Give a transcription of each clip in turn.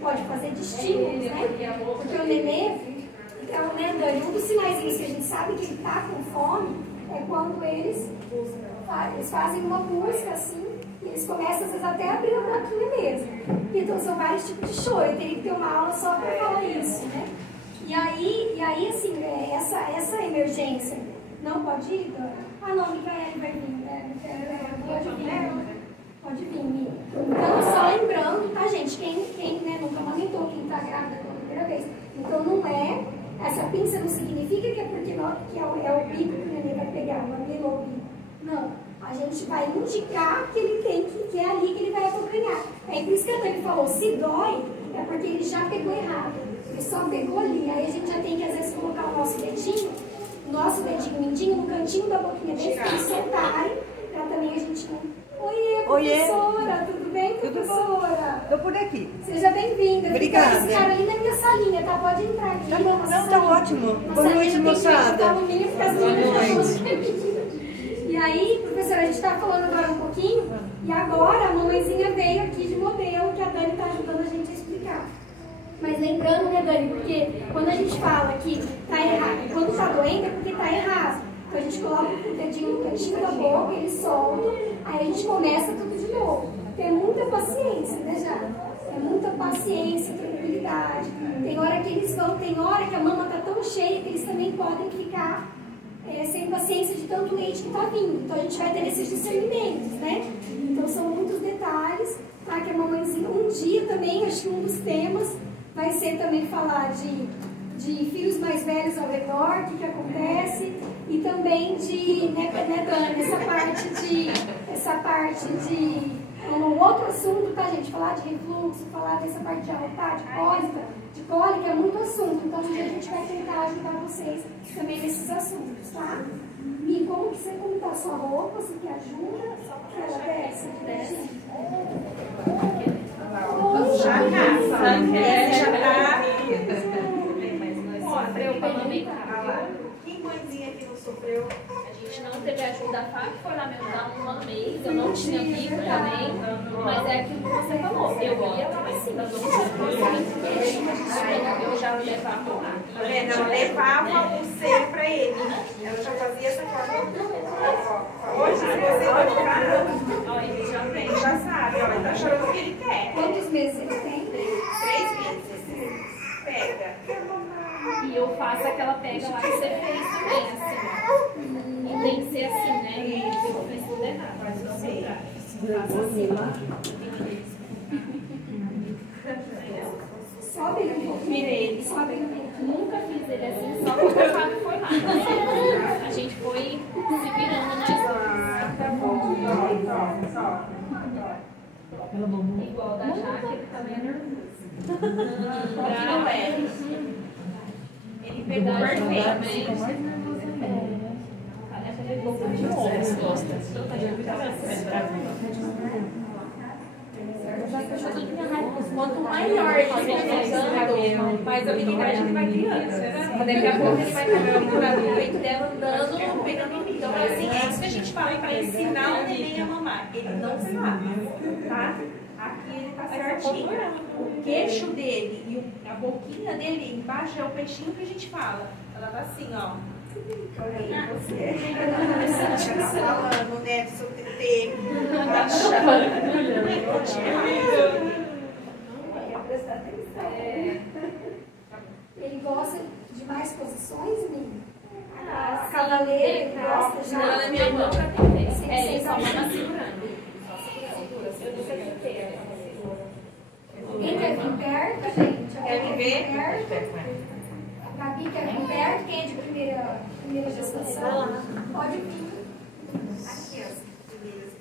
pode fazer de estímulos, né? Porque o nenê, então, né, Dani, um dos sinaizinhos que a gente sabe que ele está com fome é quando eles fazem uma busca, assim, e eles começam, às vezes, até a abrir a boquinha mesmo. Então, são vários tipos de choro. Eu teria que ter uma aula só para falar isso, né? E aí assim, essa emergência não pode ir, Dani? Ah, não, Micaele vai vir, pode vir. Pode vir, Mica. Então, só lembrando, tá, gente? Quem né, nunca amamentou, quem tá grávida pela primeira vez. Então, não é. Essa pinça não significa que é porque que é o bico que o neném vai pegar, o mamilo ou o bico. Não. A gente vai indicar que ele tem que é ali que ele vai abocanhar. É por isso que a Dani falou: se dói, é porque ele já pegou errado. Ele só pegou ali. Aí a gente já tem que, às vezes, colocar o nosso dedinho mindinho, no cantinho da boquinha dele, para eles soltarem, para também a gente não. Oiê, professora, tudo bem, professora? Estou por aqui. Seja bem-vinda. Obrigada. Esse cara ali na minha salinha, tá? Pode entrar aqui. Tá bom, não, tá ótimo. Boa noite, moçada. E aí, professora, a gente está falando agora um pouquinho, e agora a mamãezinha veio aqui de modelo, que a Dani está ajudando a gente a explicar. Mas lembrando, né, Dani, porque quando a gente fala que tá errado, quando tá doendo é porque tá errado. Então a gente coloca o dedinho no cantinho da boca, ele solta, aí a gente começa tudo de novo. Tem muita paciência, né, já? É muita paciência, tranquilidade. Tem hora que eles vão, tem hora que a mama tá tão cheia que eles também podem ficar sem paciência de tanto leite que tá vindo. Então a gente vai ter esses discernimentos, né? Então são muitos detalhes, tá? Que a mamãezinha, um dia também, acho que um dos temas vai ser também falar de filhos mais velhos ao redor, o que acontece, e também de, né, Dani, essa parte de um outro assunto, tá, gente? Falar de refluxo, falar dessa parte de arrotar, de cólica, é muito assunto. Então, a gente vai tentar ajudar vocês também nesses assuntos, tá? E como tá a sua roupa? Você quer ajuda? Que ela desce? Já tá. Sofreu para amamentar. Que mãezinha que não sofreu? A gente não teve ajuda. A Fábio foi lá me ajudar um mês. Eu não tinha bico também. Mas é aquilo que você falou. Eu ia lá assim. Eu já levava lá. Tá vendo? Ela levava o seio pra ele. Ela já fazia essa forma. Hoje, se você vai ficar, ele já tem, já sabe. Ó, ele tá chorando o que ele quer. Quantos meses ele tem? 3 meses. Pega. E eu faço aquela pega lá que você fez também, assim. E tem que ser assim, né? E eu fiz tudo errado. Faz assim. Faço assim. Sobe ele um pouquinho. Virei ele. Sobe ele um pouquinho. Nunca fiz ele assim, só quando o Fábio foi lá. A gente foi se virando nas Ah, tá bom. igual da Jaque, ele também é nervoso. Não é. Ele pegou perfeito. Quanto maior ele vai ficando, mais habilidade ele vai criando. Daqui a pouco ele vai estar no peito dela andando, pegando. Então, assim, é isso que a gente fala para ensinar o neném a mamar. Ele não sabe, tá? Aqui ele tá certinho. O queixo dele e a boquinha dele embaixo é o peixinho que a gente fala. Ela tá assim, ó. Olha aí, você. Tá falando, né? Do seu TT. Tá Prestar atenção. Ele gosta de mais posições, menino? A cavaleira, ele gosta já? Não, na minha mão já tem vez. Ele só mama segurando. Alguém quer vir perto, gente? Quer me ver? A Gabi quer vir perto? Quem é de primeira gestação? Pode vir. Aqui, as primeiras.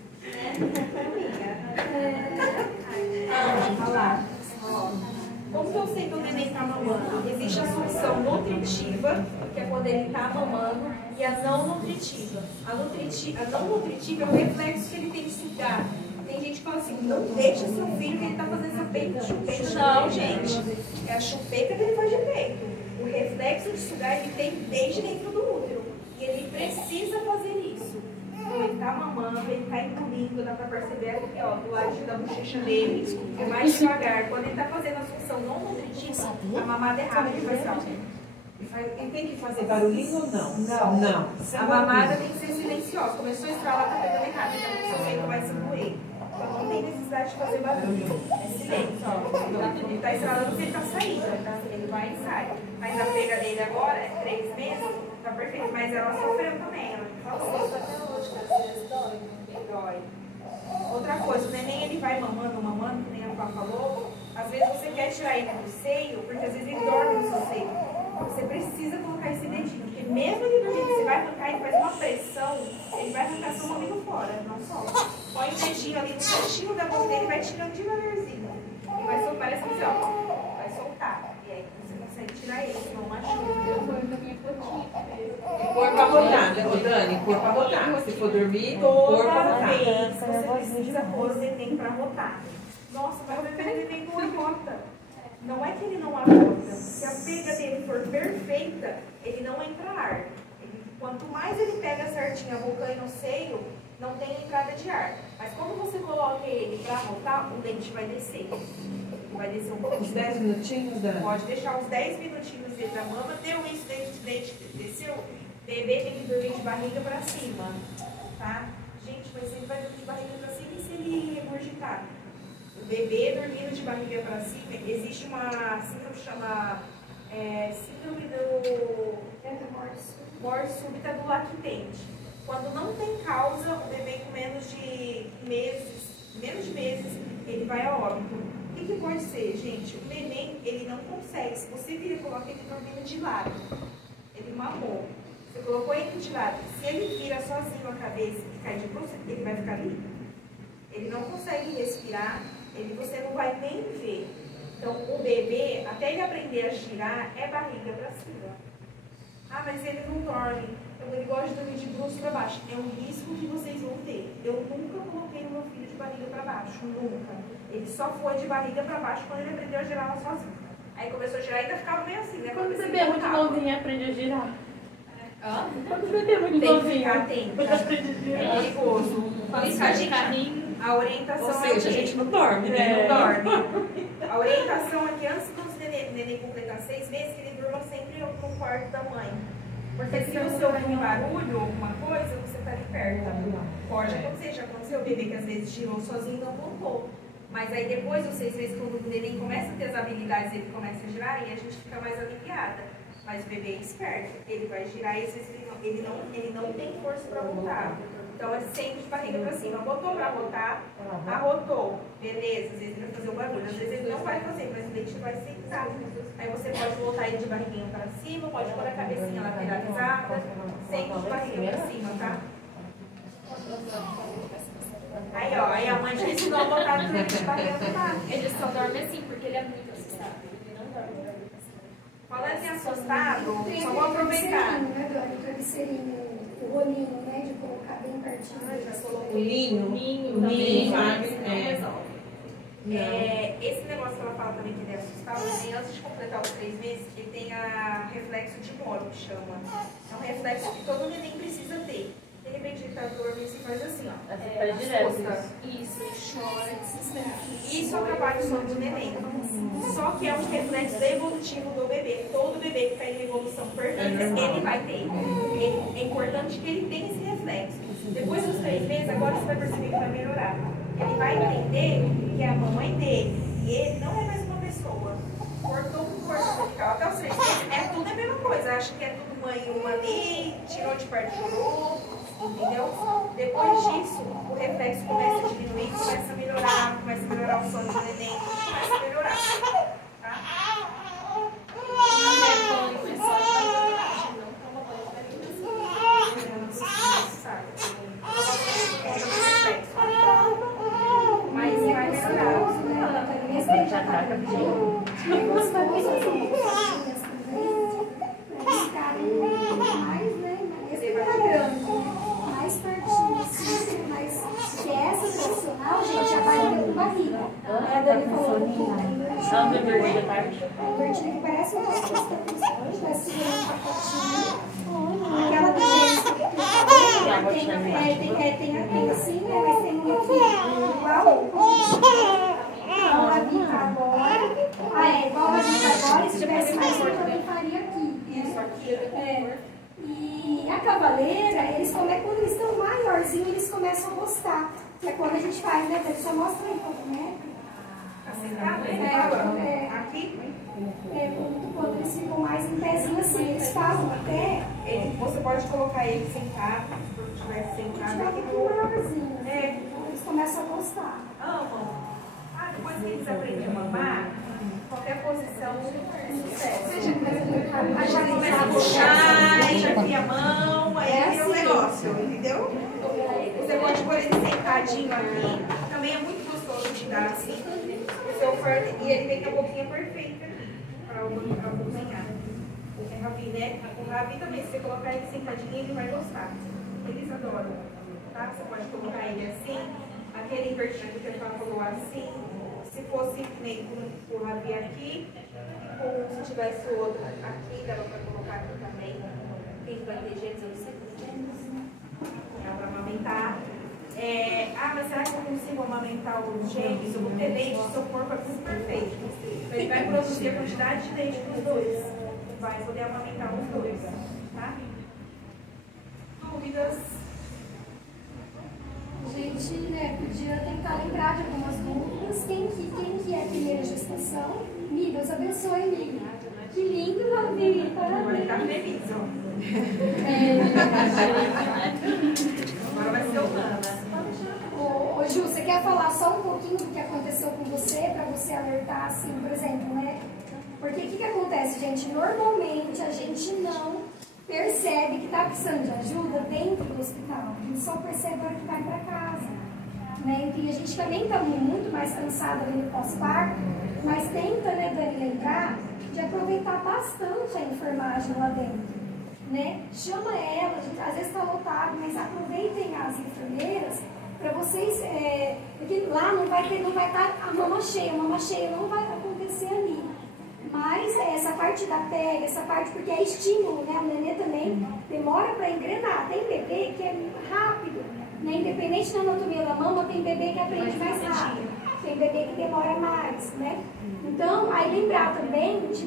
Olha lá. Como que eu sei que o neném está mamando? Existe a função nutritiva, que é quando ele está mamando, e a não nutritiva. A não nutritiva é o reflexo que ele tem que sugar. Tem gente que fala assim, não deixa seu filho que ele está fazendo chupeta. Não, gente. É a chupeta que ele faz de peito. O reflexo de sugar ele tem desde dentro do útero. E ele precisa fazer isso. Então ele está mamando, ele está engolindo, dá para perceber aqui, ó, do lado da bochecha dele. É mais devagar. Quando ele está fazendo a função a mamada é rápida, ele faz assim, ó. Ele tem que fazer barulhinho ou não? Não. A mamada tem que ser silenciosa. Começou a estralar, tá pegando errado, então o seio começa a doer. Então não tem necessidade de fazer barulho. É silêncio, ó. Ele tá estralando porque ele tá saindo, tá? Ele vai e sai. Mas a pega dele agora é 3 meses, tá perfeito. Mas ela sofreu também, ela falou. Dói. Outra coisa, o neném ele vai mamando, que nem a Fá falou. Às vezes você quer tirar ele do seio, porque às vezes ele dorme no seu seio. Você precisa colocar esse dedinho, porque mesmo ele dormindo, você vai arrancar, ele faz uma pressão, ele vai arrancar seu mamilo fora, não solta. Põe o dedinho ali no cantinho da boca dele e vai tirando devagarzinho. E vai soltar, parece que ó, vai soltar. E aí você consegue tirar ele, senão machuca. Pôr pra botar, né, Dani? Pôr pra botar. Se for dormir, pôr pra Toda botar. vez você precisa pôr o neném pra rotar. Nossa, mas o bebê neném não arrota. Não é que ele não arrota. Se a pega dele for perfeita, ele não entra ar. Quanto mais ele pega certinho a boca e no seio, não tem entrada de ar. Mas quando você coloca ele pra rotar, o dente vai descer. Vai descer um pouco. Uns 10 minutinhos, Dani? Pode deixar uns 10 minutinhos dentro da mama. Deu isso, dente desceu. Bebê tem que dormir de barriga pra cima. Tá? Gente, mas ele vai dormir de barriga pra cima e se ele regurgitar? O bebê dormindo de barriga para cima, existe uma síndrome que chama síndrome do morte súbita do lactente. Quando não tem causa, o bebê com menos de meses, ele vai a óbito. O que pode ser, gente? O neném, ele não consegue. Se você vira, coloca ele dormindo de lado. Ele mamou. Você colocou ele de lado. Se ele vira sozinho a cabeça e cai de bruxo, ele vai ficar ali. Ele não consegue respirar. Você não vai nem ver. Então, o bebê, até ele aprender a girar, é barriga para cima. Ah, mas ele não dorme. Ele gosta de dormir de bruxo para baixo. É um risco que vocês vão ter. Eu nunca coloquei o meu filho de barriga para baixo. Nunca. Ele só foi de barriga para baixo quando ele aprendeu a girar lá sozinho. Aí começou a girar e ainda ficava meio assim, né? Quando o bebê é muito novinho, aprende a girar. Quando o bebê é muito Tem que novinho, ficar atento. aprende a girar. É perigoso. Por isso que a gente... A orientação Ou seja, a gente não dorme, né? Não dorme. A orientação é que antes do neném completar 6 meses, que ele durma sempre no quarto da mãe. Porque se você ouvir um barulho, alguma coisa, você está ali perto. Pode acontecer, já aconteceu o bebê que às vezes girou sozinho e não voltou. Mas aí depois dos 6 meses, quando o neném começa a ter as habilidades, ele começa a girar e a gente fica mais aliviada. Mas o bebê é esperto, ele vai girar e às vezes ele não tem força para voltar. Então é sempre de barriga para cima. Botou para rotar, arrotou. Beleza, às vezes ele vai fazer o barulho, às vezes ele não vai fazer, mas o dente vai sentar. Aí você pode voltar ele de barriguinha para cima, pode pôr a cabecinha lateralizada, sempre de barriga para cima, tá? Aí, ó, aí a mãe já ensinou a botar de barriga para baixo. Ele só dorme assim porque ele é muito assustado. Ele não dorme. Falando em assustado, Tem só vou aproveitar. O travesseirinho, o rolinho, né? De colocar bem pertinho. O linho. O Linho também, sabe? não resolve. Esse negócio que ela fala também que ele é assustado, assim, antes de completar os 3 meses, ele tem a reflexo de Moro, que chama. É um reflexo que todo neném precisa ter. De repente ele tá dormindo e se faz assim, ó. Isso, ele chora, desespera. Isso atrapalha o sono do neném. Só que é um reflexo evolutivo do bebê. Todo bebê que está em evolução perfeita, ele vai ter. É importante que ele tenha esse reflexo. Depois dos 3 meses, agora você vai perceber que vai melhorar. Ele vai entender que é a mamãe dele e ele não é mais uma pessoa. Cortou um corpo vertical. Até os 3 meses é tudo a mesma coisa. Acha que é tudo mãe uma ali, tirou de perto de novo. Entendeu? Depois disso, o reflexo começa a diminuir, começa a melhorar o sono do neném, começa a melhorar. Tá? Não é banho, é só de não toma banho. Mas vai melhorar. Já tá rapidinho. Mais, né? Esse tá grande. Mais pertinho, assim, mais. Que essa tradicional, gente, a barriga com barriga. A Dani falou um pouquinho. A invertida parte. A invertida que parece uma coisa que está segurando um pacotinho. Aquela que tem assim, né? Mas tem um aqui igual. Igual a Vita agora. Igual a Vita agora. a cavaleira, quando eles estão maiorzinhos, eles começam a gostar. Que é quando a gente faz, né? Ele só mostra aí como é. Aqui? Quando eles ficam mais em pezinho assim, eles falam até. Você pode colocar ele sentado, se estiver sentado aqui no maiorzinho. Eles começam a gostar. Amam. Depois que eles aprendem a mamar, qualquer posição é sucesso. Aí já começa a puxar, aí já cria a mão, aí vira um negócio, entendeu? Você pode pôr ele sentadinho aqui, também é muito gostoso de dar assim. E ele tem a boquinha perfeita aqui, para cozinhar. O Ravi, né? O Ravi também, se você colocar ele sentadinho, ele vai gostar. Eles adoram, tá? Você pode colocar ele assim, aquele invertido que ele falou assim. Se fosse nem com o Ravi aqui, ou se tivesse o outro aqui, dava para colocar aqui também. Quem vai ter gêmeos, eu não sei dá para amamentar. Mas será que eu consigo amamentar os gêmeos? Eu vou ter leite, seu corpo é tudo perfeito. Ele vai produzir a quantidade de leite para os dois. Vai poder amamentar os dois. Tá? Dúvidas? A gente podia tentar lembrar de algumas dúvidas. Quem que é a primeira gestação? Mi, Deus abençoe, Mi. Que lindo, Ravi. Agora ele tá feliz, ó. Agora vai ser humana. Ô Ju, você quer falar só um pouquinho do que aconteceu com você, para você alertar, assim, por exemplo, né? Porque o que acontece, gente? Normalmente a gente não percebe que está precisando de ajuda dentro do hospital. A gente só percebe na hora que vai para casa. Né? E a gente também está muito mais cansada ali no pós-parto, mas tenta, né, Dani, lembrar de aproveitar bastante a enfermagem lá dentro. Né? Chama elas, às vezes está lotado, mas aproveitem as enfermeiras para vocês, porque lá não vai estar a mama cheia não vai acontecer ali. Mas essa parte da pega, essa parte, porque é estímulo, né? O nenê também demora para engrenar. Tem bebê que é rápido, né? Independente da anatomia da mama, tem bebê que aprende mais rápido, tem bebê que demora mais, né? Então, aí lembrar também de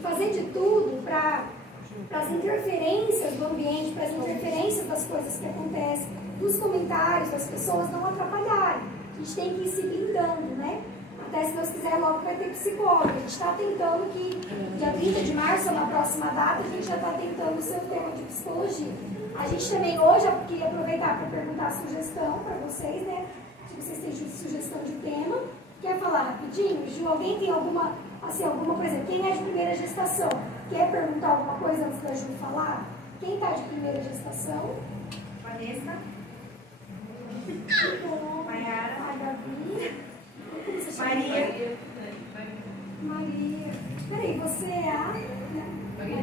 fazer de tudo para as interferências do ambiente, para as interferências das coisas que acontecem, dos comentários das pessoas não atrapalharem. A gente tem que ir se blindando, né? Até, se Deus quiser, logo vai ter psicólogo. A gente está tentando que, dia 30 de março, na próxima data, a gente já está tentando o seu tema de psicologia. A gente também hoje, eu queria aproveitar para perguntar a sugestão para vocês, né? Se vocês têm sugestão de tema. Quer falar rapidinho? Ju, alguém tem alguma, por exemplo, quem é de primeira gestação? Quer perguntar alguma coisa antes da Ju falar? Quem está de primeira gestação? Vanessa. Maiara. A Gabi. Maria. Peraí, você é a... Maria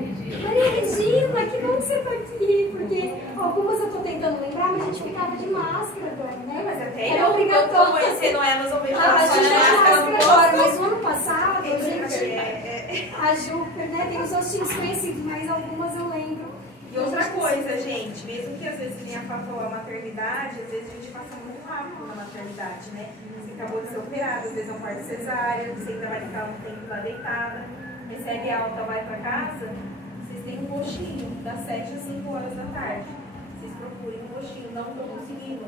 Regina, que bom que você está aqui, porque algumas eu estou tentando lembrar, mas a gente ficava de máscara agora, né? Mas até era obrigatório. Conhecendo elas, eu vejo a gente de máscara agora, mas no ano passado, a Ju, né, tem os rostinhos conhecidos, mas algumas eu lembro. E outra coisa, gente, mesmo que às vezes venha a maternidade, às vezes a gente passa muito rápido na maternidade, né? Você acabou de ser operada, às vezes é um parto cesárea, você ainda vai ficar um tempo lá deitada, recebe alta, vai para casa, vocês têm um postinho das 7 às 5 horas da tarde. Vocês procurem um postinho, não estou conseguindo.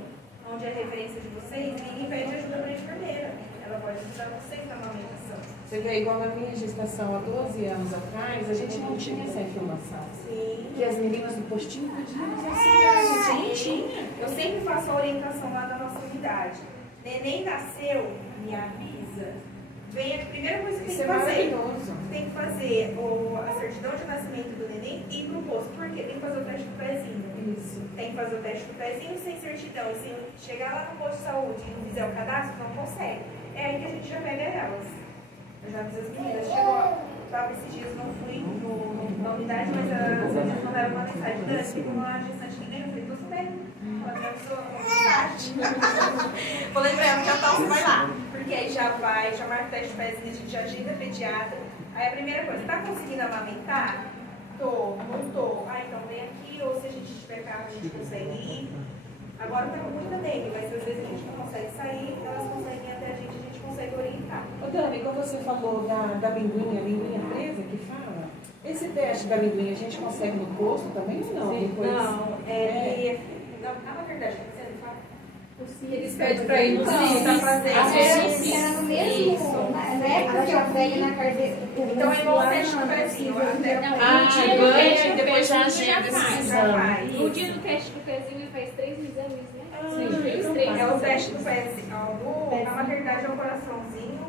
Onde é a referência de vocês, ninguém pede ajuda para a enfermeira. Ela pode ajudar vocês na amamentação. Você vê, igual na minha gestação há 12 anos atrás, a gente não tinha essa informação. Sim. Que as meninas do postinho pediam nos auxiliares. Sim. Eu sempre faço a orientação lá da nossa unidade. Neném nasceu, me avisa. Vem a primeira coisa que tem que fazer. Tem que fazer a certidão de nascimento do neném e ir pro posto. Por quê? Tem que fazer o teste do pezinho. Isso. Tem que fazer o teste do pezinho sem certidão. E se chegar lá no posto de saúde e não fizer o cadastro, não consegue. É aí que a gente já pega elas. Eu já aviso as meninas. Chegou, estava esses dias, não fui na unidade, mas as meninas mandaram uma mensagem. Dani, tem uma gestante que ganhou. Eu falei, tô sabendo. Ela me avisou uma mensagem. Falei pra ela, já tá, você vai lá. Porque aí já marca o teste de pezinho, a gente já agenda pediatra. Aí a primeira coisa, tá conseguindo amamentar? Tô, não tô. Ah, então vem aqui, ou se a gente tiver carro, a gente consegue ir. Agora tá com muita dengue, mas às vezes a gente não consegue sair, elas conseguem ir até a gente consegue consegue orientar. Ô Dani, quando você falou da linguinha presa que fala, esse teste da linguinha a gente consegue no posto também ou não? Sim, Depois... Na verdade, Eles pedem pra ir no sim, tá fazendo. Era no mesmo, né? Porque eu venho na carteira. Então é igual o teste do pezinho. Antes e depois já agenda esse exame. No dia do teste do pezinho ele faz 3 exames, né? Sim, É o teste do pezinho. Na maternidade é o coraçãozinho,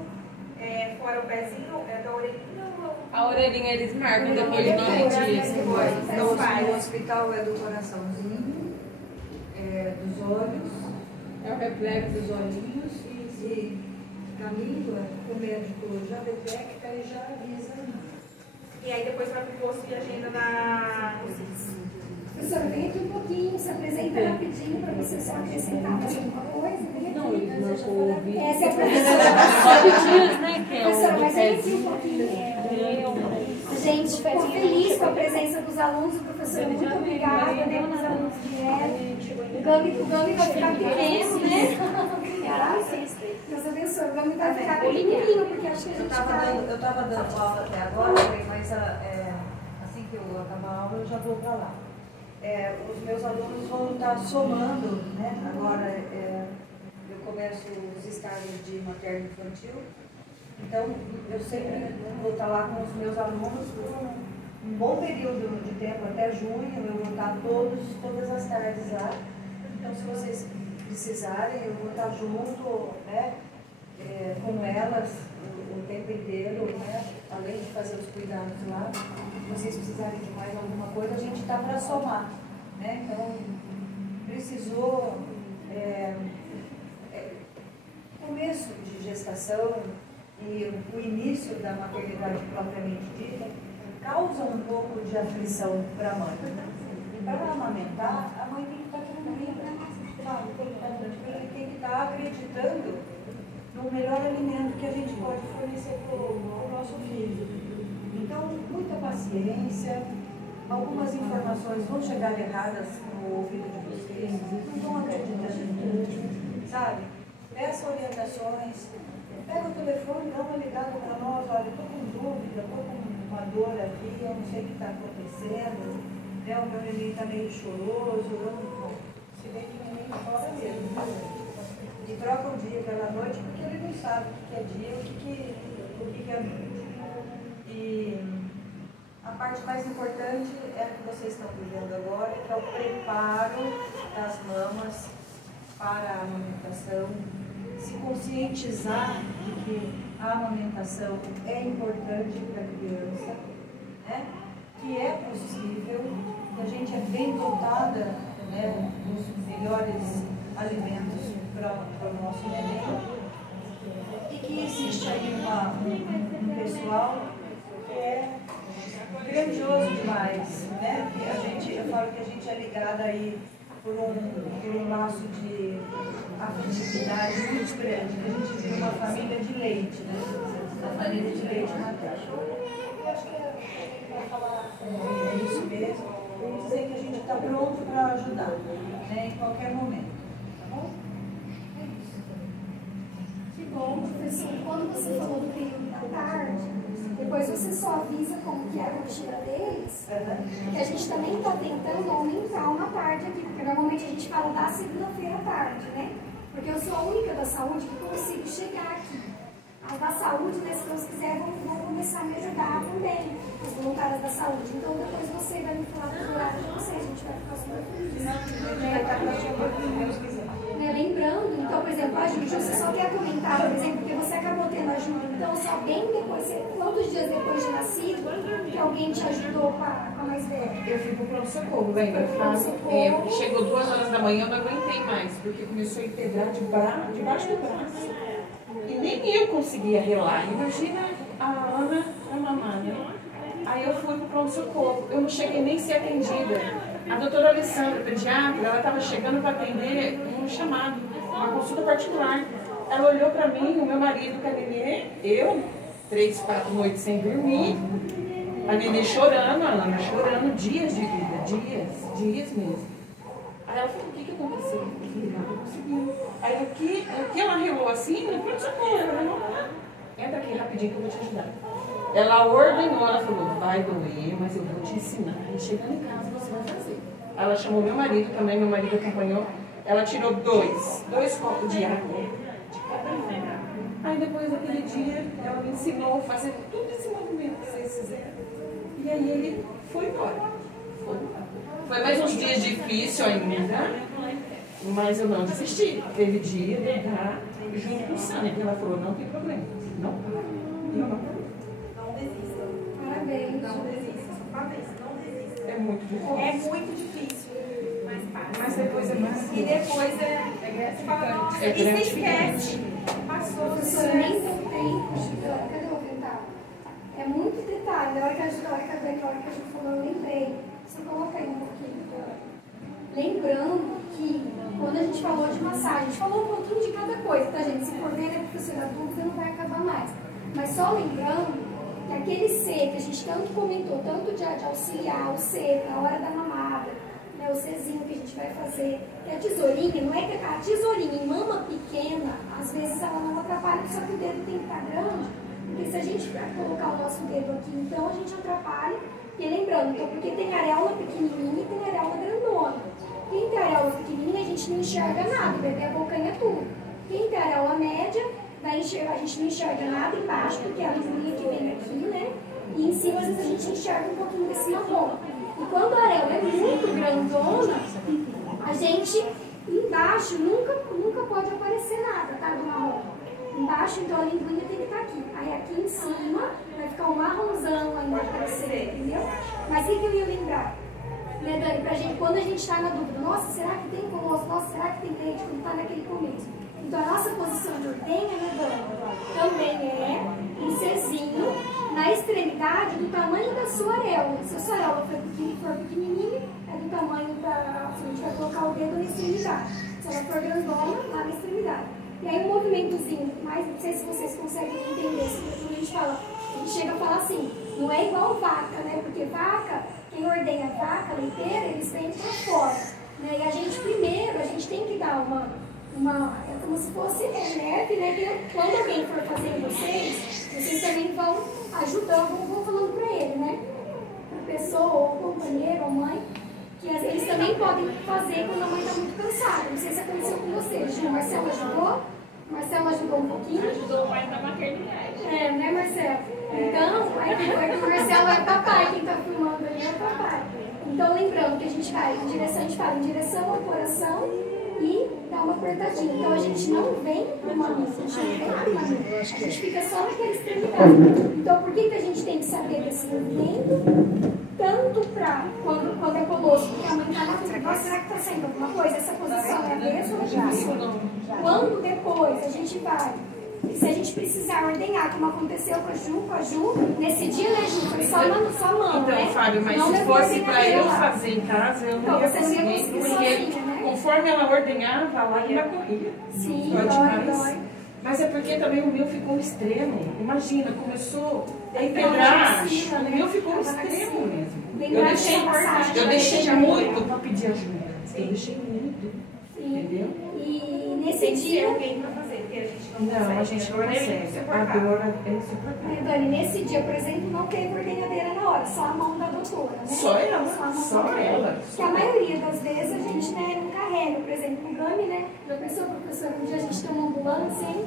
fora o pezinho, é da orelhinha. A orelhinha eles marcam depois de 9 dias. No hospital é do coraçãozinho, dos olhos. É o reflexo dos olhinhos. E caminho, o médico já detecta e já avisa. E aí depois vai pro posto e agenda na... Professora, vem aqui um pouquinho, se apresenta rapidinho para você só acrescentar mais alguma coisa. Não, ele marcou o vídeo. Essa é a professora. 9 dias, né? Que é Professora, o mas do vem aqui pezinho. um pouquinho. Gente, ficou feliz com a presença dos alunos. Professora, muito obrigada, né, para os alunos que vieram. O Gami vai ficar pequeno, né? Deus abençoe. O Gami vai ficar pequenininho, porque acho que a gente Eu estava dando aula até agora, mas assim que eu acabar a aula eu já vou para lá. Os meus alunos vão estar somando, né? Agora eu começo os estágios de materno infantil. Então, eu sempre vou estar lá com os meus alunos por um bom período de tempo, até junho, eu vou estar todas as tardes lá. Então, se vocês precisarem, eu vou estar junto, né, com elas o tempo inteiro, né, além de fazer os cuidados lá. Se vocês precisarem de mais alguma coisa, a gente está para somar, né? Então, precisou começo de gestação e o início da maternidade propriamente dita causa um pouco de aflição para a mãe. E para amamentar, a mãe tem que estar tranquila, sabe? Tem que estar tranquila e tem que estar acreditando no melhor alimento que a gente pode fornecer para o nosso filho. Então, muita paciência. Algumas informações vão chegar erradas no ouvido de vocês, não vão acreditar em tudo, sabe? Peça orientações. Pega o telefone, dá uma ligada para nós, olha, estou com dúvida, estou com uma dor aqui, eu não sei o que está acontecendo, né? O meu neném está meio choroso, se bem que o neném chora mesmo. E troca o dia pela noite porque ele não sabe o que é dia, o que é noite. E a parte mais importante é a que vocês estão vivendo agora, que é o preparo das mamas para a amamentação. Se conscientizar de que a amamentação é importante para a criança, né? Que é possível, que a gente é bem dotada, né, dos melhores alimentos para o nosso neném, e que existe aí um pessoal que é grandioso demais, né? Eu falo que a gente é ligada aí por um laço de afetividade muito grande, que a gente vive uma família de leite, né? Uma família de leite materno. Eu acho que vai falar isso mesmo, e dizer que a gente está pronto para ajudar, né? Em qualquer momento, tá bom? É isso. Que bom, professor. Quando você falou do período da tarde, depois você só avisa como que é a rotina deles, que a gente também está tentando aumentar uma tarde aqui, porque normalmente a gente fala da segunda-feira à tarde, né? Porque eu sou a única da saúde que consigo chegar aqui. As da saúde, né, se Deus quiser, vão começar a me ajudar também, os voluntários da saúde. Então depois você vai me falar do horário de vocês, a gente vai ficar super feliz. Lembrando, então, por exemplo, a Júlia, você só quer comentar, por exemplo, porque você acabou tendo a Júlia, então só bem depois, quantos dias depois de nascido, que alguém te ajudou com a mais velha? Eu fui pro pronto-socorro, lembra? Chegou 2 horas da manhã, eu não aguentei mais, porque começou a integrar debaixo do braço. E nem eu conseguia relar. Imagina a Ana a mamar, né? Aí eu fui pro pronto-socorro, eu não cheguei nem a ser atendida. A doutora Alessandra, pediatra, ela estava chegando para atender um chamado, uma consulta particular. Ela olhou para mim, o meu marido com a Nenê, eu, 3, 4 noites sem dormir, a Nenê chorando, a Ana chorando, dias de vida, dias mesmo. Aí ela falou, o que aconteceu? Eu falei, não, não consegui. Aí aqui ela relou assim, no pronto-socorro, ela falou, entra aqui rapidinho que eu vou te ajudar. Ela ordenou, ela falou, vai doer, mas eu vou te ensinar. E chegando em casa você vai fazer. Ela chamou meu marido também, meu marido acompanhou. Ela tirou dois copos de água de cada um. Aí depois daquele dia, ela me ensinou a fazer todo esse movimento que vocês fizeram. E aí ele foi embora. Foi mais uns dias difíceis ainda, mas eu não desisti. Teve dia de dar junto com o Sânia, que ela falou, não tem problema. Não desista. Parabéns. Não desista, só fala isso, não desista. É muito difícil. É muito difícil, mas passa. Mas depois é mais. E depois você fala, nossa, e você esquece. Passou, Professora, nem tão tempo. Cadê o dental? É muito detalhe. Na hora que a gente falou, eu lembrei. Você coloca aí um pouquinho. Lembrando que quando a gente falou de massagem, a gente falou um pouquinho de cada coisa, tá, gente? Se for ver, né, professora, a dúvida não vai acabar mais. Mas só lembrando que aquele C que a gente tanto comentou, tanto de auxiliar o C na hora da mamada, né, o Czinho que a gente vai fazer, que a tesourinha, não é que a tesourinha em mama pequena, às vezes ela não atrapalha, só que o dedo tem que estar grande, porque se a gente colocar o nosso dedo aqui, então a gente atrapalha. E lembrando, então, porque tem areola pequenininha e tem areola grandona. Quem tem areola pequenininha, a gente não enxerga nada, o bebê abocanha tudo. Quem tem areola média, a gente não enxerga nada embaixo, porque é a linha que vem aqui, né? E em cima, às vezes, a gente enxerga um pouquinho desse marrom. E quando a areola é muito grandona, a gente, embaixo, nunca pode aparecer nada, tá? Do marrom. Embaixo, então, a linguinha tem que estar aqui. Aí aqui em cima, vai ficar um marronzão ainda aparecer, entendeu? Mas o que eu ia lembrar? Né, Dani, pra gente, quando a gente está na dúvida, nossa, será que tem colosso? Nossa, será que tem leite? Quando está naquele começo. Então, a nossa posição de ordenha, né, Dani, também é um Czinho na extremidade do tamanho da sua areola. Se a sua areola for pequenininha, é do tamanho da... A gente vai colocar o dedo na extremidade. Se ela for grandona, lá na extremidade. E aí, um movimentozinho, mas não sei se vocês conseguem entender, quando a gente fala, a gente chega a falar assim, não é igual vaca, né? Porque vaca, quem ordenha vaca leiteira, eles vêm para fora. Né? E a gente, primeiro, a gente tem que dar é como se fosse leve, né? Que quando alguém for fazer em vocês também vão ajudando, vão falando para ele, né? Para a pessoa, ou companheiro, ou mãe, que eles também podem fazer quando a mãe está muito cansada. Não sei se aconteceu com vocês. O Marcelo ajudou? O Marcelo ajudou um pouquinho? Ajudou o pai na maternidade. É, né, Marcelo? Então, aí o Marcelo é papai, quem está filmando ali é o papai. Então, lembrando que a gente vai em direção, a gente fala em direção ao coração e dá uma apertadinha. Então, a gente não vem para uma missa, a gente não vem para uma missa. A gente fica só naquela extremidade. Então, por que a gente tem que saber desse movimento? Tanto para quando é colosso, porque a mãe está na dúvida, será que está saindo alguma coisa? Essa posição é a mesma ou é quando depois a gente vai, se a gente precisar ordenhar, como aconteceu com a Ju, nesse dia, né, Ju? Foi só mão, então, né? Fábio, mas não se fosse para eu fazer em casa, eu não ia conseguir, porque sozinha, né? conforme ela ordenhava, lá ela corria. Sim, dói. Mas é porque também o meu ficou extremo. Imagina, começou a integrar. O meu ficou extremo mesmo. Eu deixei muito para pedir ajuda. Eu deixei muito. Entendeu? E nesse dia. alguém para fazer, porque a gente não consegue. Não, a gente não consegue. A dor é insuportável. Dani, nesse dia, por exemplo, não teve ordenhadeira na hora, só a mão da doutora, né? Só ela. Porque a maioria das vezes a gente, né, não carrega, por exemplo, o Gami, né? Já pensou, professora, um dia a gente tem uma ambulância, hein?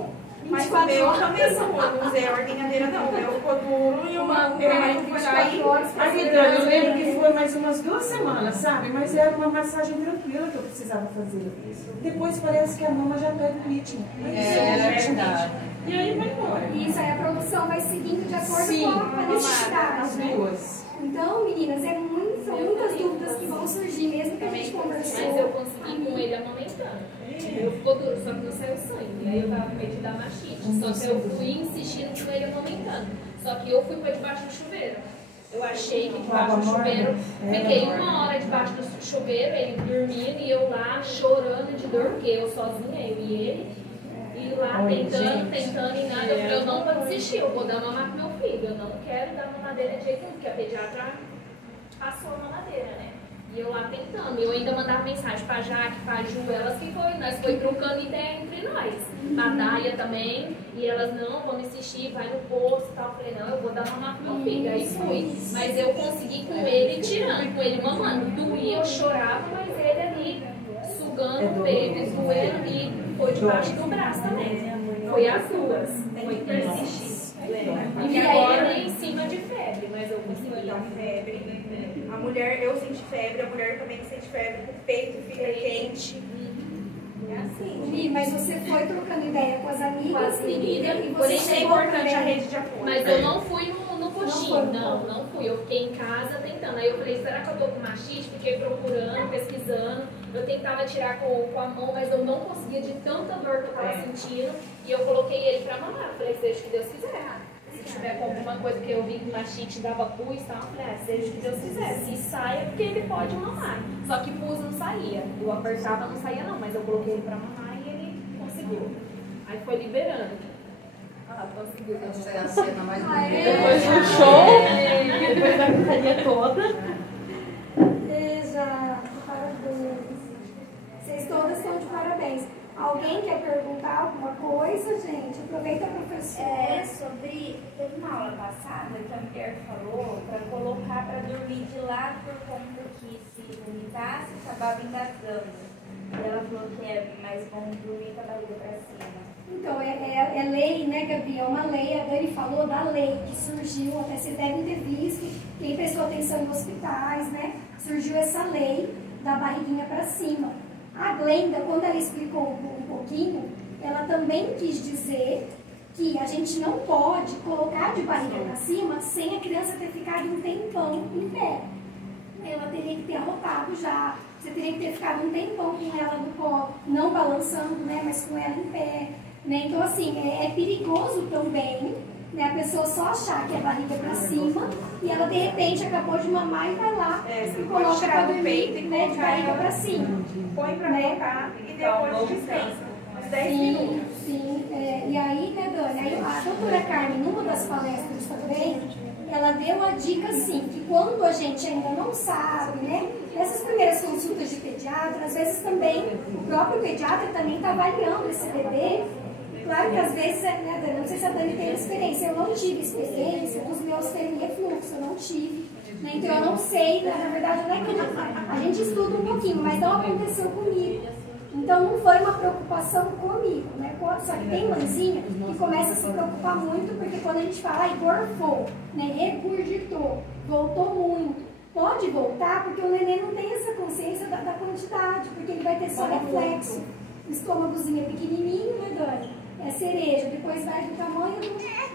Mas o meu também não usei a ordenhadeira, não. O meu ficou duro e uma permanente foi daí. Dani, eu lembro que foi mais umas 2 semanas, sabe? Mas era uma massagem tranquila que eu precisava fazer. Depois parece que a mama já pega o ritmo. É verdade. E aí vai embora. Isso, aí a produção vai seguindo de acordo com a necessidade, as né? duas. Então, meninas, são muitas dúvidas que vão surgir, mesmo que a gente conversou. Mas eu consegui com ele amamentando. Eu ficou duro, só que não saiu sangue. Aí eu tava com medo de dar mastite. Só que eu fui insistindo com ele amamentando. Só que eu fui pra debaixo do chuveiro. Eu achei que debaixo do chuveiro, fiquei 1 hora debaixo do chuveiro, ele dormindo e eu lá chorando de dor, porque eu sozinha, eu e ele. E lá tentando e nada. Eu falei, eu não vou desistir, eu vou dar mamar pro meu filho. Eu não quero dar mamadeira de jeito nenhum, porque a pediatra passou a mamadeira, né? E eu lá tentando. Eu ainda mandava mensagem pra Jaque, pra Ju, elas que foi, nós foi trocando ideia entre nós. A Daia também, e elas, não, vamos insistir, vai no posto e tal. Eu falei, não, eu vou dar mamar pro meu filho. Aí fui. Mas eu consegui com ele tirando, com ele mamando. Doía, eu chorava, mas ele ali sugando o peito, doendo e foi debaixo do braço também. Foi as duas. Foi persistir. E agora em cima de febre, mas eu consegui. Febre. A mulher, eu senti febre, a mulher também sente febre, o peito fica quente. É assim. Li, mas você foi trocando ideia com as amigas? Com as meninas, e por você isso é chegou importante também. a rede de apoio. Mas eu não fui no postinho, não fui. Eu fiquei em casa tentando. Aí eu falei, será que eu tô com machite? Fiquei procurando, pesquisando. Eu tentava tirar com a mão, mas eu não conseguia de tanta dor que eu tava sentindo. E eu coloquei ele pra mamar. Eu falei, seja o que Deus quiser. Se tiver com alguma coisa que eu vi que machite dava pus e tal, eu falei, seja o que Deus quiser. Se saia, porque ele pode mamar. Só que pus não saía. Eu apertava, não saía não, mas eu coloquei ele pra mamar e ele conseguiu. Aí foi liberando. Ah, conseguiu. Essa é a cena mais bonita. Depois do show, depois da gritaria toda. Exato, parabéns. Vocês todas estão de parabéns. Alguém quer perguntar alguma coisa, gente? Aproveita a professora. Teve uma aula passada que a mulher falou para colocar para dormir de lado por conta que se vomitasse acabava engasgando. E ela falou que é mais bom dormir com a barriga para cima. Então, é lei, né, Gabi? É uma lei. A Dani falou da lei que surgiu, até vocês devem ter visto, quem prestou atenção em hospitais, né? Surgiu essa lei da barriguinha para cima. A Glenda, quando ela explicou um pouquinho, ela também quis dizer que a gente não pode colocar de barriga para cima sem a criança ter ficado um tempão em pé. Ela teria que ter arrotado já, você teria que ter ficado um tempão com ela no colo, não balançando, né, mas com ela em pé. Né? Então, assim, é perigoso também, né, a pessoa só achar que é barriga para cima e ela, de repente, acabou de mamar e vai lá Você e pode coloca tirar para do dormir, peito e né, de barriga colocar para cima. Põe pra Né? colocar e depois descansa. Uns 10 minutos. Sim, e aí, né, Dani, aí a doutora Carmen, numa das palestras também, ela deu a dica assim, que quando a gente ainda não sabe, né, nessas primeiras consultas de pediatra, às vezes também, o próprio pediatra também está avaliando esse bebê. Claro que às vezes, né, Dani, não sei se a Dani tem experiência, eu não tive experiência dos meus terem refluxo, eu não tive. Né, então eu não sei, né, na verdade não é que a gente estuda um pouquinho, mas não aconteceu comigo. Então não foi uma preocupação comigo, né? Só que tem mãezinha que começa a se preocupar muito, porque quando a gente fala, engorfou, né? Regurgitou, voltou muito. Pode voltar porque o neném não tem essa consciência da quantidade, porque ele vai ter só reflexo. O estômagozinho é pequenininho, né, Dani? É cereja, depois vai do tamanho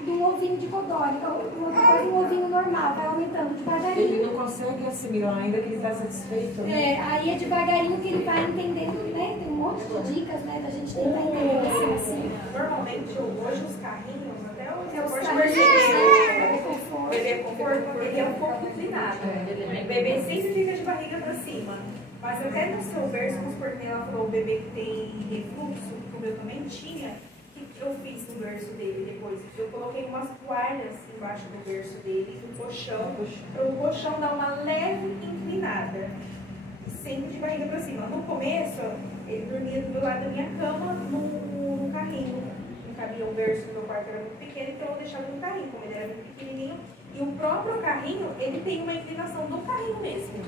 do ovinho de codorna, depois do ovinho normal, vai aumentando devagarinho. Ele não consegue assimilar ainda que ele está satisfeito. Né? Aí é devagarinho que ele vai entendendo, né? Tem um monte de dicas, né, da gente tentar entender assim. Normalmente, hoje os carrinhos, até hoje, Os pode carrinhos, perceber, né? Conforto. o bebê conforto, ele é um pouco inclinado. O bebê sempre fica de barriga para cima. Mas até no seu berço, vamos supor que ela falou o bebê que tem refluxo, que o meu também tinha, eu fiz no berço dele depois. Eu coloquei umas toalhas embaixo do berço dele, no colchão, para o colchão dar uma leve inclinada. E sempre de barriga para cima. No começo, ele dormia do lado da minha cama no carrinho. Não cabia o berço do meu quarto, era muito pequeno, então eu deixava no carrinho, como ele era muito pequenininho. E o próprio carrinho, ele tem uma inclinação do carrinho mesmo.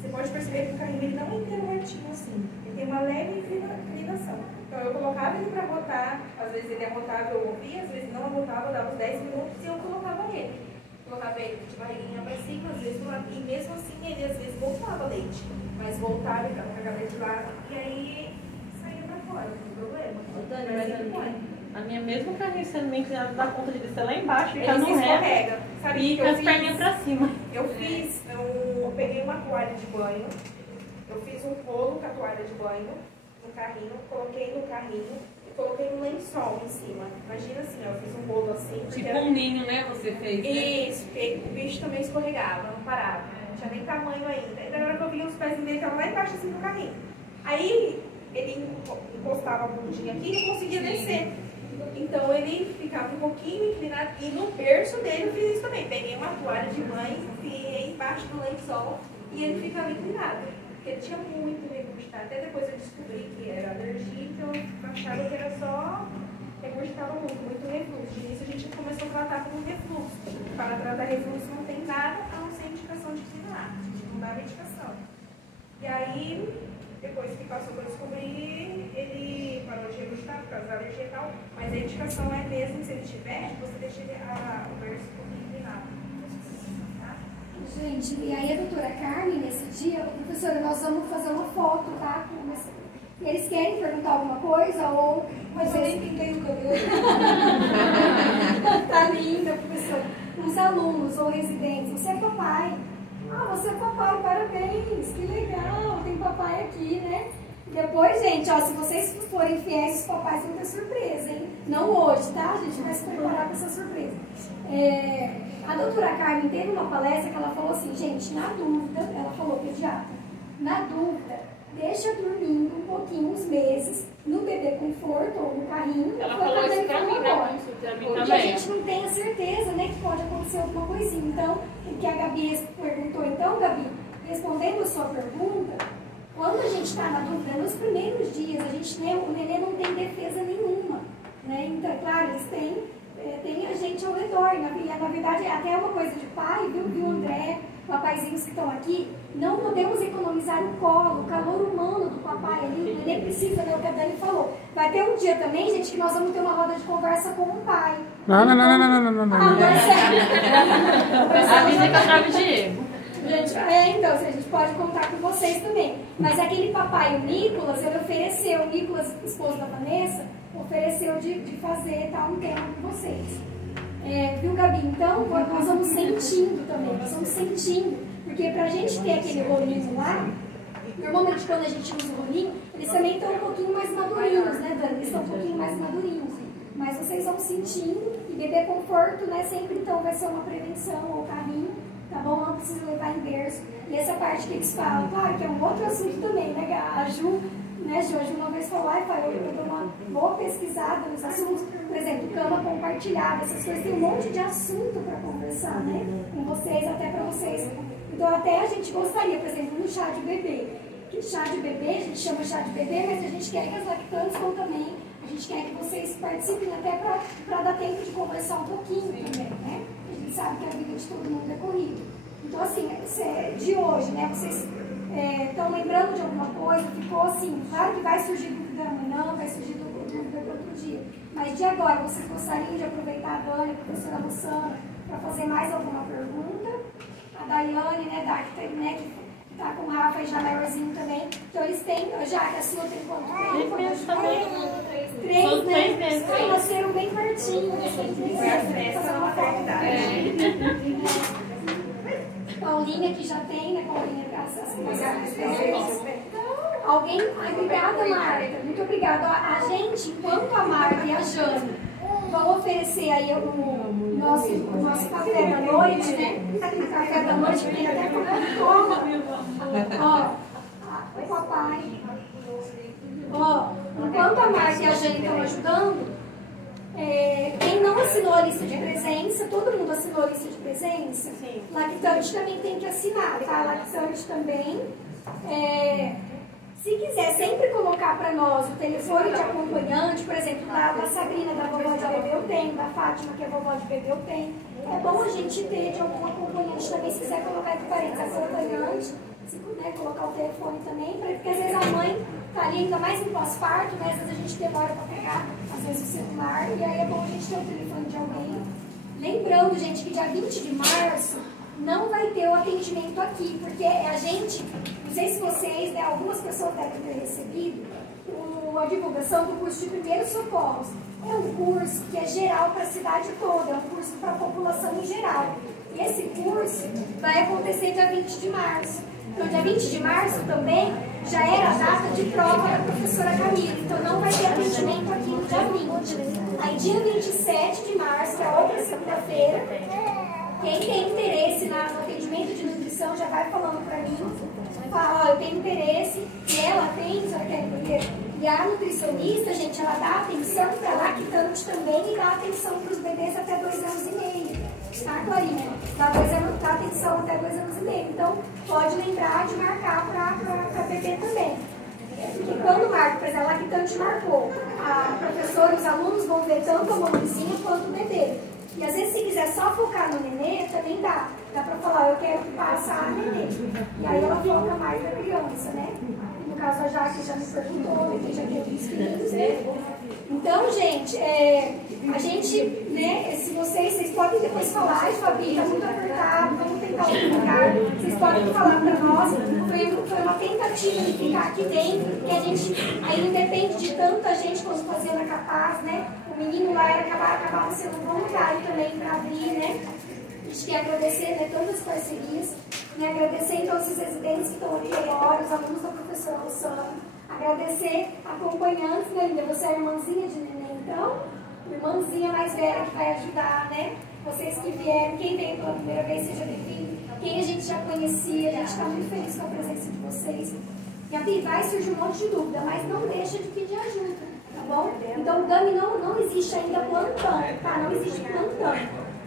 Você pode perceber que o carrinho ele não é inteiro retinho assim. Ele tem uma leve inclinação. Então eu colocava ele para rotar, às vezes ele arrotava, eu ouvia, às vezes não arrotava, eu dava uns 10 minutos e eu colocava ele. Colocava ele de barriguinha para cima, às vezes do lado, e mesmo assim ele às vezes voltava leite. Mas voltava, ele dava a cabeça de lado e aí saía para fora, não tem problema. Mas ele põe. A minha mesma carrinha sendo bem inclinada dá conta de descer lá embaixo, ficar Ele se no reto escorrega. Sabe o e que com eu as fiz? perninhas pra cima. Eu peguei uma toalha de banho, eu fiz um rolo com a toalha de banho no carrinho, coloquei no carrinho e coloquei um lençol em cima. Imagina assim, ó, eu fiz um rolo assim. Tipo um ninho, né? Você fez. Né? Isso, porque o bicho também escorregava, não parava. Não tinha nem tamanho ainda. E na hora que eu vi os pés dele, estavam lá embaixo assim no carrinho. Aí ele encostava a bundinha aqui e não conseguia descer. Então ele ficava um pouquinho inclinado. E no berço dele eu fiz isso também. Peguei uma toalha de banho, enfiei embaixo do lençol e ele ficava inclinado, porque ele tinha muito regurgitado. Até depois eu descobri que era alergia, então eu achava que era só regurgitava muito refluxo. De início a gente começou a tratar como refluxo. Para tratar refluxo não tem nada a não ser indicação de Zinac, não dá medicação. E aí, depois que passou para descobrir, ele parou de regurgitar por causa da alergia e tal, mas a indicação é mesmo, se ele tiver, você deixa o berço um pouquinho inclinado. Gente, e aí a doutora Carmen, nesse dia, professora, nós vamos fazer uma foto, tá? Eles querem perguntar alguma coisa ou... Mas eu nem pintei o cabelo. Tá linda, professora. Os alunos ou residentes, você é papai. Ah, você é papai, parabéns, que legal, tem papai aqui, né? Depois, gente, ó, se vocês forem fiéis, os papais vão ter surpresa, hein? Não hoje, tá? A gente vai se preparar para essa surpresa. A doutora Carmen teve uma palestra que ela falou assim, gente, na dúvida, ela falou, pediatra, na dúvida, deixa dormindo um pouquinho, uns meses, no bebê conforto ou no carrinho. Ela falou isso pra mim, né? Porque a gente não tem a certeza, né, que pode acontecer alguma coisinha. Então, o que a Gabi perguntou, então, Gabi, respondendo a sua pergunta, quando a gente está na dúvida, nos primeiros dias, a gente, né, o neném não tem defesa nenhuma, né? Então, claro, eles têm a gente ao redor, na verdade, até é uma coisa de pai, viu, André, papaizinhos que estão aqui, não podemos economizar o colo, o calor humano do papai ali, o neném precisa, né, o que a Dani falou. Vai ter um dia também, gente, que nós vamos ter uma roda de conversa com o pai. Não. Agora é sério. Avisa que eu trago Diego. Gente, então, a gente pode contar com vocês também. Mas aquele papai, o Nicolas, ele ofereceu, o Nicolas, esposo da Vanessa, ofereceu de fazer um tema com vocês. Viu, Gabi? Então, nós vamos sentindo também, nós vamos sentindo. Porque pra gente ter aquele rolinho lá, normalmente quando a gente usa o rolinho, eles também estão um pouquinho mais madurinhos, né, Dani? Eles estão um pouquinho mais madurinhos. Mas vocês vão sentindo, e bebê conforto, né, sempre então vai ser uma prevenção ou carrinho, tá bom? Não precisa levar em berço. E essa parte que eles falam, claro que é um outro assunto também, né? A Ju, a Ju uma vez falou, eu dou uma boa pesquisada nos assuntos, por exemplo, cama compartilhada, essas coisas, tem um monte de assunto para conversar, né? Com vocês, até para vocês. Então até a gente gostaria, por exemplo, no chá de bebê, que chá de bebê, a gente chama chá de bebê, mas a gente quer que as lactantes vão também, a gente quer que vocês participem até para dar tempo de conversar um pouquinho também, né? A gente sabe que a vida de todo mundo é corrida. Então assim, de hoje, né, vocês estão lembrando de alguma coisa, ficou assim, claro que vai surgir dúvida amanhã, vai surgir dúvida do outro dia, mas de agora, vocês gostariam de aproveitar a Dani, a professora Luciana, para fazer mais alguma pergunta? A Daiane, né, que tá com o Rafa e já maiorzinho também, então eles têm, já que a sua tem quanto tempo? 3 meses também. 3, né? 3 meses. Elas nasceram bem pertinho, né? Foi a festa da maternidade. Paulinha que já tem, né? Paulinha, graças a Deus. Alguém? Ai, obrigada, Marta. Muito obrigada. A gente, enquanto a Marta e a Jane vão oferecer aí o nosso café da noite, né? O café da noite, que tem até Coca-Cola. Ó, o papai. Ó, enquanto a Marta e a Jane estão ajudando, quem não assinou a lista de presença, todo mundo assinou a lista de presença? Sim. Lactante também tem que assinar, tá? Lactante também. Se quiser sempre colocar para nós o telefone de acompanhante, por exemplo, da Sabrina, da vovó de bebê eu tenho, da Fátima, que é vovó de bebê eu tenho. É bom a gente ter de algum acompanhante também, se quiser colocar entre parênteses acompanhante, se puder colocar o telefone também, porque às vezes a mãe está ali ainda mais em pós-parto, né? Às vezes a gente demora para pegar, às vezes o celular, e aí é bom a gente ter o telefone de alguém. Lembrando, gente, que dia 20 de março não vai ter o atendimento aqui, porque a gente, não sei se vocês, né, algumas pessoas devem ter recebido a divulgação do curso de primeiros socorros. É um curso que é geral para a cidade toda, é um curso para a população em geral. E esse curso vai acontecer dia 20 de março. Então, dia 20 de março também já era a data de prova da professora Camila, então não vai ter atendimento aqui no dia 20. Aí, dia 27 de março, que é outra segunda-feira, quem tem interesse no atendimento de nutrição já vai falando para mim, fala, eu tenho interesse, e ela atende, já quer entender. E a nutricionista, gente, ela dá atenção para lactante também e dá atenção para os bebês até 2 anos e meio. Tá, Clarinha? Dá atenção até 2 anos e meio. Então, pode lembrar de marcar para bebê também. Porque quando marca, por exemplo, a lactante marcou, a professora e os alunos vão ver tanto a mamãezinha quanto o bebê. E às vezes, se quiser só focar no nenê, também dá. Dá para falar, eu quero que passe a nenê. E aí ela foca mais na criança, né? No caso, a Jaque já me perguntou, que já teve os filhos, né? Então, gente, a gente, né, se vocês podem depois falar, ai, Fabi, tá muito apertado, vamos tentar explicar. Vocês podem falar para nós, foi uma tentativa de ficar aqui dentro, porque a gente, aí não depende de tanta gente quando fazendo a capaz, né? O menino lá acabava sendo voluntário também para abrir, né? A gente quer agradecer, né, todas as parcerias, né, agradecer então esses residentes que estão aqui agora, os alunos da professora Rossana, agradecer acompanhantes, né, Linda? Você é irmãzinha de neném, então? Irmãzinha mais velha que vai ajudar, né? Vocês que vieram, quem veio pela primeira vez, seja bem-vindo. Quem a gente já conhecia, a gente está muito feliz com a presença de vocês. Gabi, vai surgir um monte de dúvida, mas não deixa de pedir ajuda, tá bom? Então, o Gami não existe ainda plantão, tá? Não existe plantão.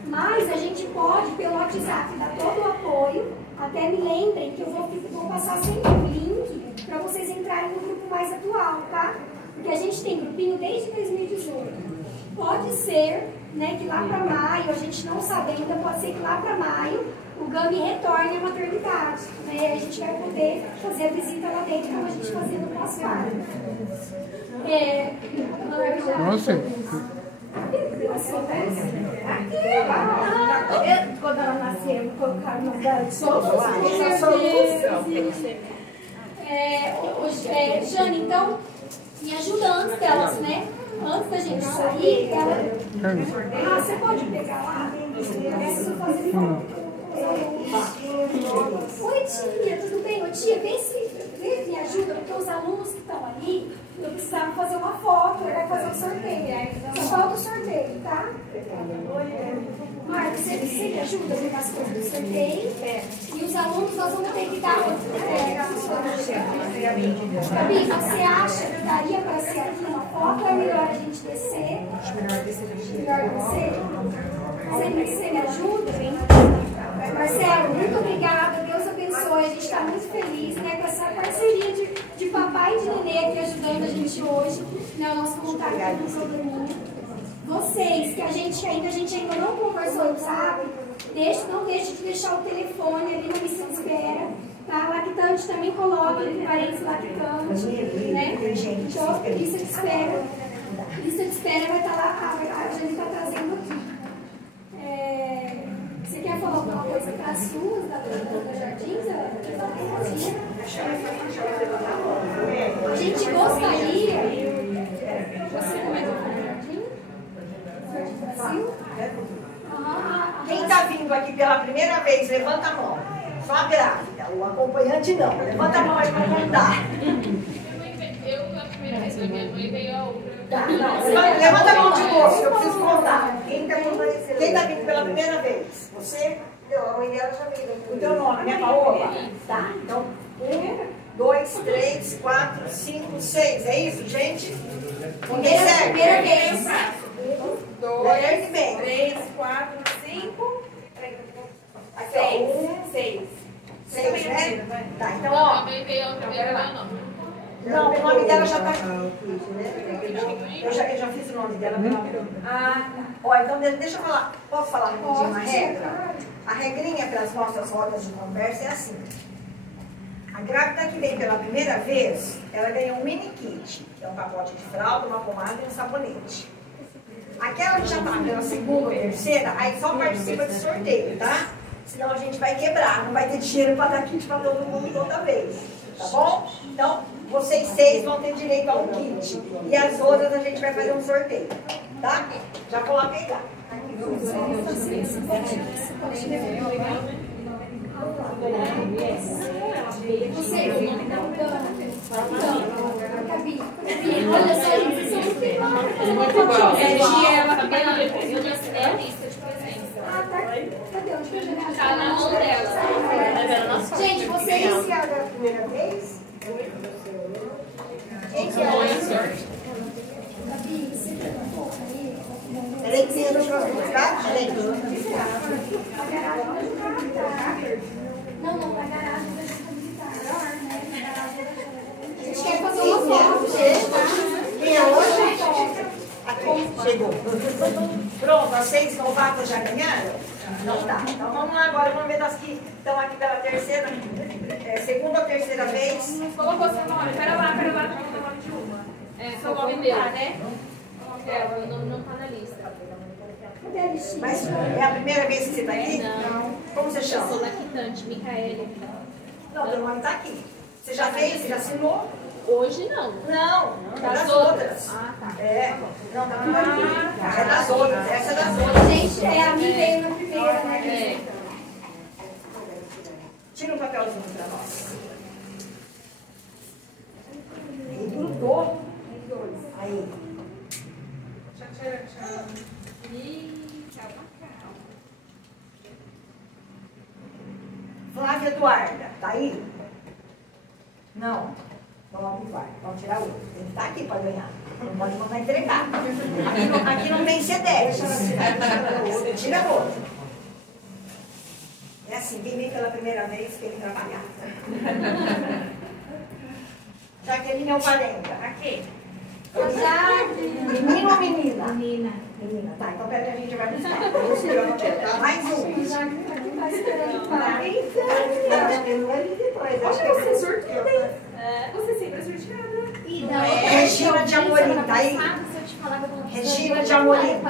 Mas a gente pode, pelo WhatsApp, dar todo o apoio. Até me lembrem que eu vou passar sempre o link para vocês entrarem no grupo mais atual, tá? Porque a gente tem grupinho desde 2018. Pode ser, né, que lá para maio, a gente não sabe ainda, pode ser que lá para maio o Gami retorne à maternidade, né? A gente vai poder fazer a visita lá dentro, como a gente fazia no pós-parto. Quando ela nasceu, colocaram no lugar. Jane, então, me ajuda antes delas, né? Antes da gente sair, ela... Ah, você pode pegar lá? Eu preciso fazer foto. Oi, tia, tudo bem? Ô, tia, vê me ajuda, porque os alunos que estão ali, eu precisava fazer uma foto, ele vai fazer o sorteio. Só falta o sorteio, tá? Marcos, você me ajuda com as coisas do sorteio? E os alunos nós vamos ter que dar. Gabi, você acha que daria para ser aqui uma foto ou é melhor a gente descer? Melhor descer? Você me ajuda? Marcelo, muito obrigada, Deus abençoe, a gente está muito feliz, né, com essa parceria de papai e de nenê aqui ajudando a gente hoje, né, o nosso voluntário aqui no programinha. Vocês, que a gente ainda não conversou, sabe? Não deixe de deixar o telefone ali na lista de espera, tá? Lactante também coloca entre parênteses lactante, né? Então, lista de espera. Lista de espera vai estar lá, a gente está trazendo aqui. Você quer falar alguma coisa para as suas, da Jardins? A gente gostaria. Você também vai para o Jardim? Jardim Brasil? Quem está vindo aqui pela primeira vez, levanta a mão. Só a grávida, o acompanhante não. Levanta a mão aí para contar. Eu, a primeira vez, minha mãe veio a outra. Levanta a mão de moço, eu preciso contar. Quem está vindo pela primeira vez? Você? A mãe dela já veio. O teu nome, né, Paola? Tá, então, 1, 2, 3, 4, 5, 6. É isso, gente? Ninguém serve. Primeira vez. 1, 2, 3, 4, 5, 6. 6, né? Tá, então, Não, ó. a mãe veio a primeira, meu nome. Não, o nome dela já está aqui. Eu já fiz o nome dela pela Ó, então deixa eu falar. Posso falar rapidinho uma regra? A regrinha para as nossas rodas de conversa é assim. A grávida que vem pela primeira vez, ela ganha um mini kit, que é um pacote de fralda, uma pomada e um sabonete. Aquela que já está pela segunda ou terceira, aí só participa de sorteio, tá? Senão a gente vai quebrar, não vai ter dinheiro para dar kit para todo mundo toda vez. Tá bom? Então, vocês 6 vão ter direito a um kit. E as outras a gente vai fazer um sorteio. Tá? Já coloquei lá. Olha só, eles são muito Eu assinei a lista de presença. Ah, tá. Cadê? Onde que eu já Tá na mão dela. Gente, vocês... Que é a primeira vez? Quem que é? Gabi, você perguntou aí? Peraí que você entra para as duas, tá? Gente. A garagem da Junta Militar. Não, na garagem da Junta Militar. Né? Na garagem da Junta. A gente quer fazer uma foto, tá? Quem é hoje? Aqui, chegou. Pronto, as 6 novatas já ganharam? Não tá. Então vamos lá agora, vamos ver das que estão aqui pela terceira, segunda ou terceira vez. Colocou seu nome. Pera lá, que eu vou dar o nome de uma. Seu nome não tá, né? O nome não tá na lista. Mas é a primeira vez que você está aqui? Não. Como você Eu chama? sou Laquitante, Micaele. Não, meu nome está aqui. Você já fez? Você já assinou? Hoje não. Não, é Das das outras. outras. Ah, tá. É, não, tá tudo aqui. É das outras, essa é das outras. Gente, a minha veio na primeira, né? Tira um papelzinho para nós. Aí grudou. Aí. Flávia Eduarda, tá aí? Não. Vamos Eduarda, vamos tirar outro. Tem que estar aqui para ganhar. Não pode mandar entregar. Aqui não tem C10. Tira outro. É assim, quem vem pela primeira vez tem que trabalhar. Jaqueline Alvarenga. Aqui. Menino ou menina? Menina. Menina. Tá, então pera que a gente vai buscar. Mais um. Já que tá esperando o pai. Acho que você é sortuda, hein? Você sempre é sorteada. E não, Regina de Amorim, tá aí? Se eu te falar que eu não Regina de Amorim.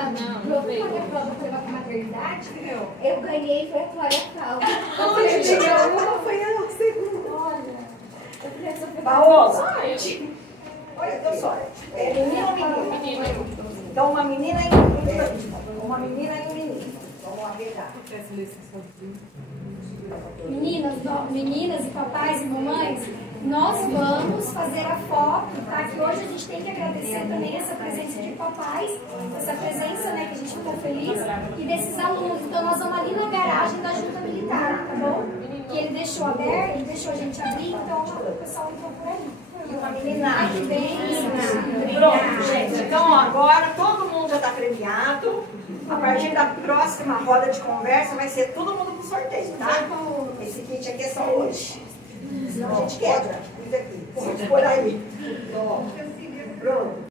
Não veio. Quando a prova foi pra maternidade, eu ganhei, foi a Clara Calma. Eu tinha uma, foi a segunda. Olha, eu queria saber. Paola. Olha, deu sorte. É menino ou menina? Então, uma menina e um menino. Uma menina e um menino. Vamos lá pegar. Meninas e papais e mamães, nós vamos fazer a foto, tá? Que hoje a gente tem que agradecer também essa presença de papais, essa presença, né, que a gente ficou feliz, e desses alunos. Então nós vamos ali na garagem da Junta Militar, tá bom? Que ele deixou aberto, ele deixou a gente abrir, então o pessoal entrou por aí. E uma menina. Que bem, Pronto, gente. Então, agora todo mundo já está premiado. A partir da próxima roda de conversa vai ser todo mundo pro sorteio, tá? Esse kit aqui é só hoje. Senão a gente quebra. Isso aqui. Vamos por aí. Pronto.